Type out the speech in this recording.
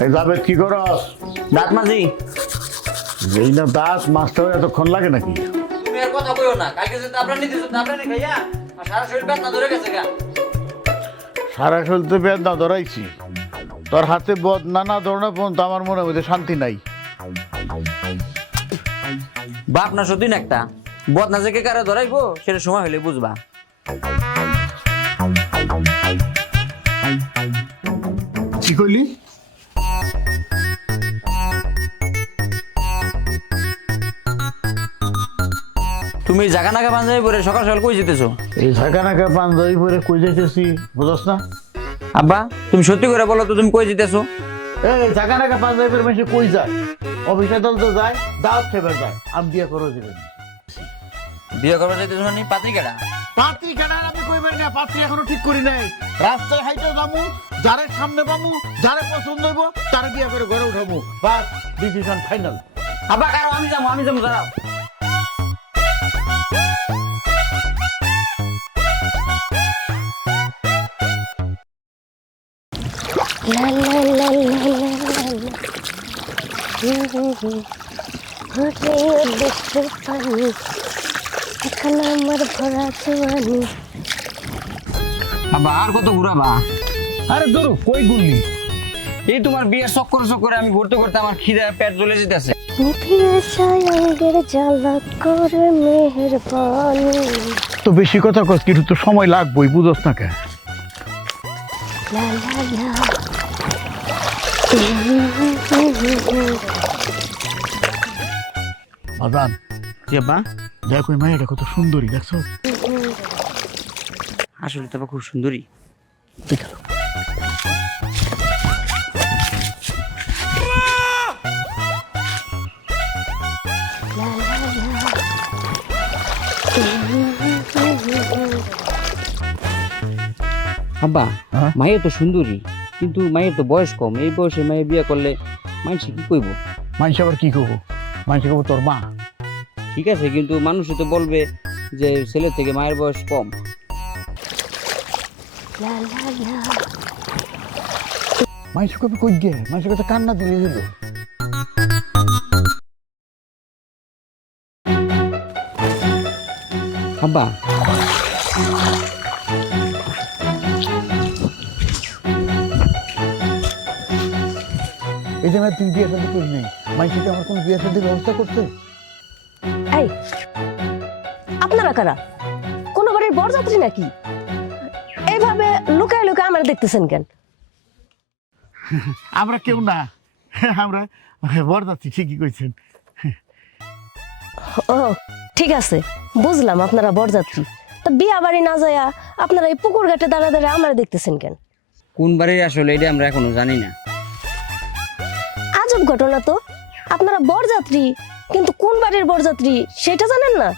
এই যাবে কি করস? দাঁত মাঝি যেই না দাঁত মাছটা এতক্ষণ লাগে নাকি? তুমি আর কথা কইও না, কালকে যে তাবরা নিতেছো তাবরা নি খাইয়া আর সারা শরীর ব্যথা ধরে গেছে গা। সারা চলতে বেদনা ধরাইছি, তোর হাতে বদনা না ধরনা পর্যন্ত আমার মনের মধ্যে শান্তি নাই। বাপ না সত্যি না একটা বদনা যে কে কারে ধরাইবো সেটা সময় হলে বুঝবা। কি কইলি? তুমি জাগা নাগা পাঞ্জাবি পরে সকাল সকাল কই যেতেছো? এই ঝাঁকা নাকা পাঞ্জাবি পরে কই যাইতেছি বুঝস না? আব্বা তুমি সত্যি করে বলো তো তুমি কই যেতেছো? এই ঝাঁকা নাকা পাঞ্জাবি পরে মানুষ কই যায়? অফিসে দল তো যায়, দাওয়াত খেবে যায়, আমি বিয়ে করো দিবেন। বিয়ে করবা যাইতেছো মানে পাত্রিকাটা? পাত্রী কেনার আমি কইবেন না, পাত্রী এখনো ঠিক করি নাই। রাস্তায় হাইটে যাবো, যারে সামনে পাবো, যারে পছন্দ হইব তার বিয়ে করে ঘরে উঠাবো, বাস ডিসিশন ফাইনাল। আব্বা কারো আমি যাবো দাঁড়াও। লা লা লা লা লা লা। ঘরে দেখতে পানি এখন আমার ভরা জোয়ানি। আব্বা আর কত ঘুরাবা? আরে ধরো কই গুলি? এই তোমার বিয়ের চক্করে আমি ঘুরতে ঘুরতে আমার খিদে পেট জ্বলে যেতেছে। নিভিয়ে যায় আগের ঝলক করে মেহেরবানি। তো বেশি কথা কস, কিন্তু তো সময় লাগবেই, বুঝস না কেন? লা লা লা। আজান কি আব্বা? দেখ ওই মায়েরা কত সুন্দরী, দেখছো? আসলে তো খুব সুন্দরী। আব্বা হ্যাঁ? মায়ের তো সুন্দরী, কিন্তু মায়ের তো বয়স কম। এই বয়সে মায়ের বিয়ে করলে মানুষ কি কইব? মানুষ আবার কি করবো? মানুষ করবো তোর মা। ঠিক আছে, কিন্তু মানুষ তো বলবে যে ছেলের থেকে মায়ের বয়স কম। লা লা লা। মানুষ কবে কই গে? মানুষের কাছে কান্না দিলে দিল। আব্বা এই যে তুই বিয়ে শাদী করি নাই, মানুষ কি আমার কোন বিয়ে শাদীর ব্যবস্থা করছে? এই আপনারা কারা? কোন বাড়ির বরযাত্রী নাকি? এইভাবে লুকায় লুকায় আমার দেখতেছেন কেন? আমরা কেউ না, আমরা বরযাত্রী, ঠিকই কইছেন। ও ঠিক আছে, বুঝলাম আপনারা বরযাত্রী। তা বিয়া বাড়ি না যায়া আপনারা এই পুকুর ঘাটে দাঁড়া দাঁড়া আমার দেখতেছেন কেন? কোন বাড়ির আসলে এটা আমরা এখনো জানি না। আজব ঘটনা তো, আপনারা বরযাত্রী কিন্তু কোন বাড়ির বরযাত্রী সেটা জানেন না?